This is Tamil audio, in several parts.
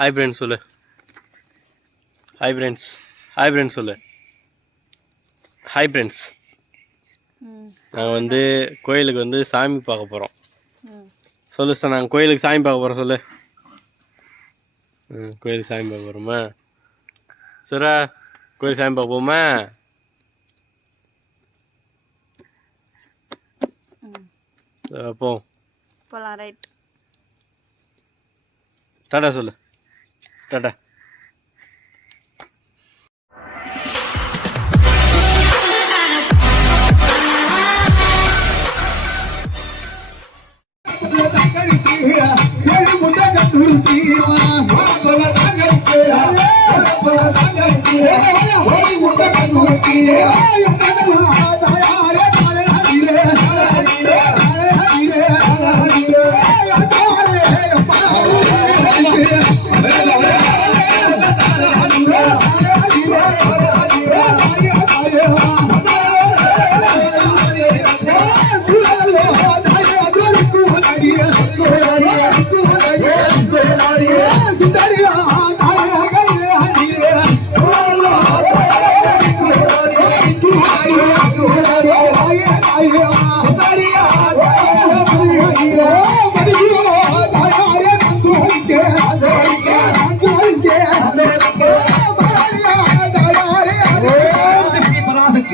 ஹாய் ஃப்ரெண்ட்ஸ் சொல்லு. ஹாய் ஃப்ரெண்ட்ஸ் ஹாய் ஃப்ரெண்ட்ஸ் சொல்லு. ஹாய் ஃப்ரெண்ட்ஸ் ம். நாங்கள் வந்து கோயிலுக்கு வந்து சாமி பார்க்க போகிறோம் சொல்லு சார் நாங்கள் கோயிலுக்கு சாமி பார்க்க போகிறோம் சொல்லு. ம் கோயிலுக்கு சாமி பார்க்க போகிறோமா சரா கோயில் சாமி பார்க்க போமா போ போகலாம் ரைட். டாடா சொல்லு. ടാറ്റാ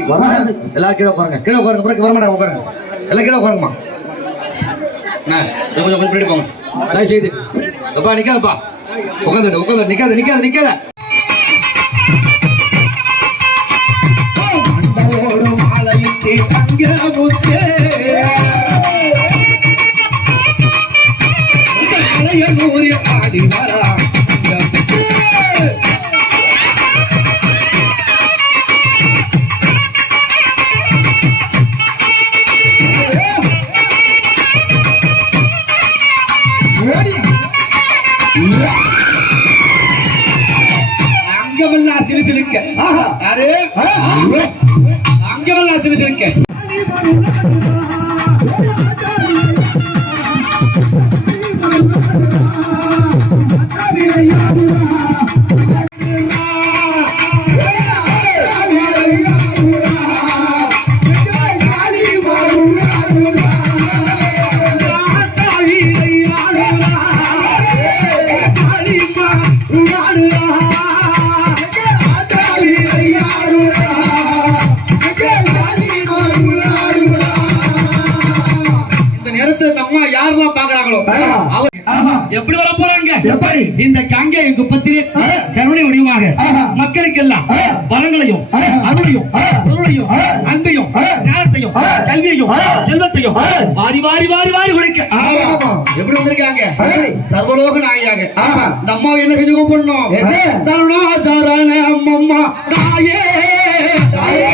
டாடா எல்லாரும் கீழே உட்காருங்க. கீழே உட்காருங்க. அப்புறம் வர மாட்டாங்க உட்காருங்க. எல்லாம் கீழே உட்காருங்கம்மா. ஆ இது கொஞ்சம் கொஞ்சம் போங்க. தயவு செய்து அப்பா நிக்காதப்பா. உட்காந்து உட்காந்து நிக்காத நிக்காத நிக்காத. அங்கமெல்லாம் சிறு சிறுக்க இந்த கங்கை குப்பத்திலே கருணை வடிவமாக மக்களுக்கு எல்லாம் வரங்களையும் அருளையும் பொருளையும் அன்பையும் ஞானத்தையும் கல்வியையும் செல்வத்தையும் வாரி வாரி வாரி வாரி கொடுக்க. எப்படி வந்திருக்காங்க? சர்வலோக நாயாக. இந்த அம்மாவை என்ன செஞ்சு கூப்பிடணும்? சரணா சரண அம்மம்மா. தாயே தாயே.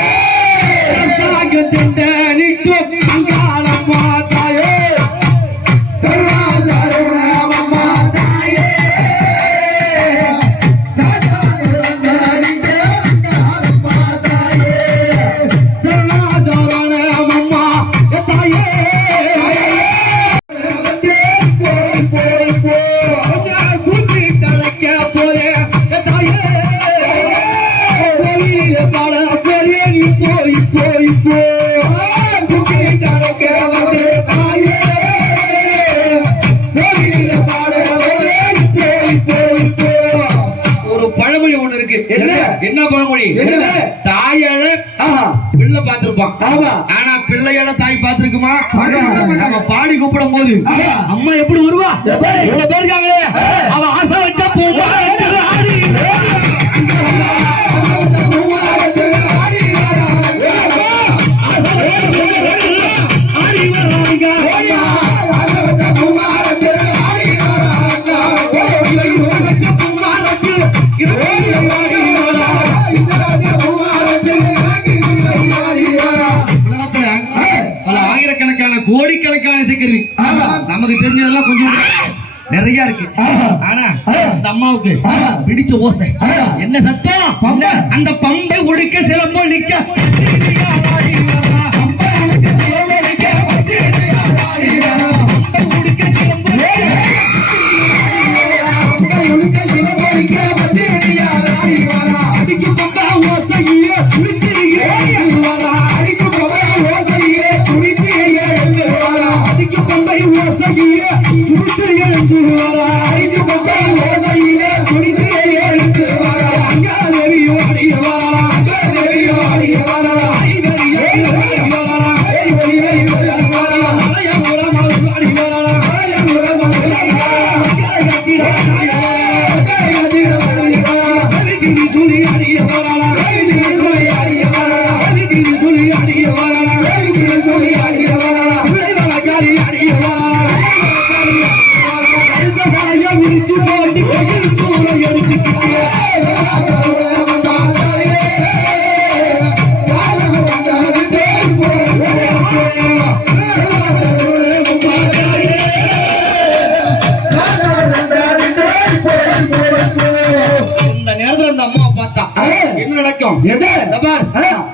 என்ன? பழமொழி என்ன? ஆஹா பிள்ளை பார்த்திருப்பான் ஆமா ஆனா பிள்ளையால தாய் பார்த்திருக்குமா. நம்ம பாடி கூப்பிடும் போது. அம்மா எப்படி வருவா எப்படி? இவ்வளவு பேர் இருக்காங்களே அவ ஆசை இசைக்கருவி நமக்கு தெரிஞ்சதெல்லாம் கொஞ்சம் நிறைய இருக்கு. ஆனா அந்த அம்மாவுக்கு பிடிச்ச ஓசை. என்ன சத்தம்? அந்த பம்பை ஒடுக்க சிலம்போ நிக்க. கிடைக்கும்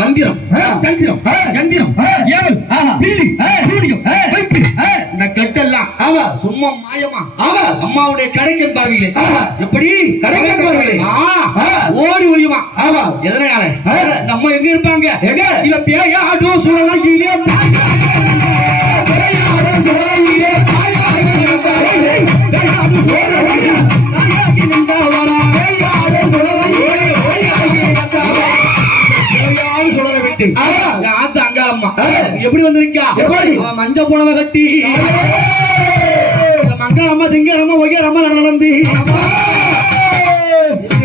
மந்திரம். தந்திரம். கந்திரம். ஏவல். பீலி. சூடியம் இந்த கட்டெல்லாம். ஆமா சும்மா மாயமா. ஆமா அம்மாவுடைய கடைக்கன் பாருங்களே எப்படி? கடைக்கன் பாருங்களே ஓடி ஒளியுமா? ஆமா எதனால? இந்த அம்மா எங்க இருப்பாங்க? இவ பேய ஆட்டோ சொல்லலாம் இல்லையா போனதை கட்டி. மங்காரம்மா சிங்காரம்மா ஒய்யாரம்மா நடந்து.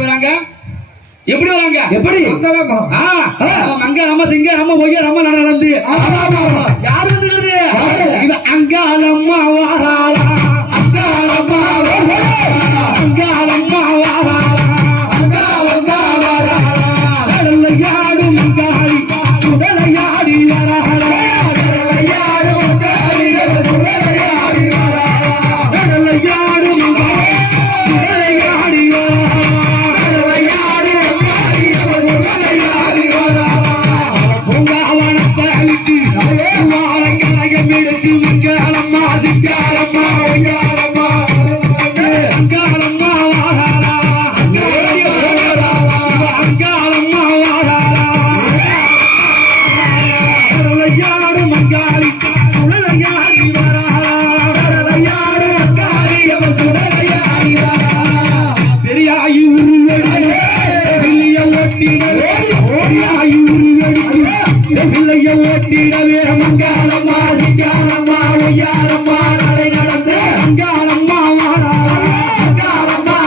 வராங்க? எப்படி வராங்க? எப்படி? மங்காரம்மா சிங்காரம்மா ஒய்யாரம்மா நடந்து. யாரு வந்துருக்குது அங்காளம்மா வாராளா உலகிலைய ஓட்டிடவே மங்காலம்மா சிங்காலம்மா ஒய்யாரம்மா நடை நடந்த. மங்காலம்மா வாரா மங்காலம்மா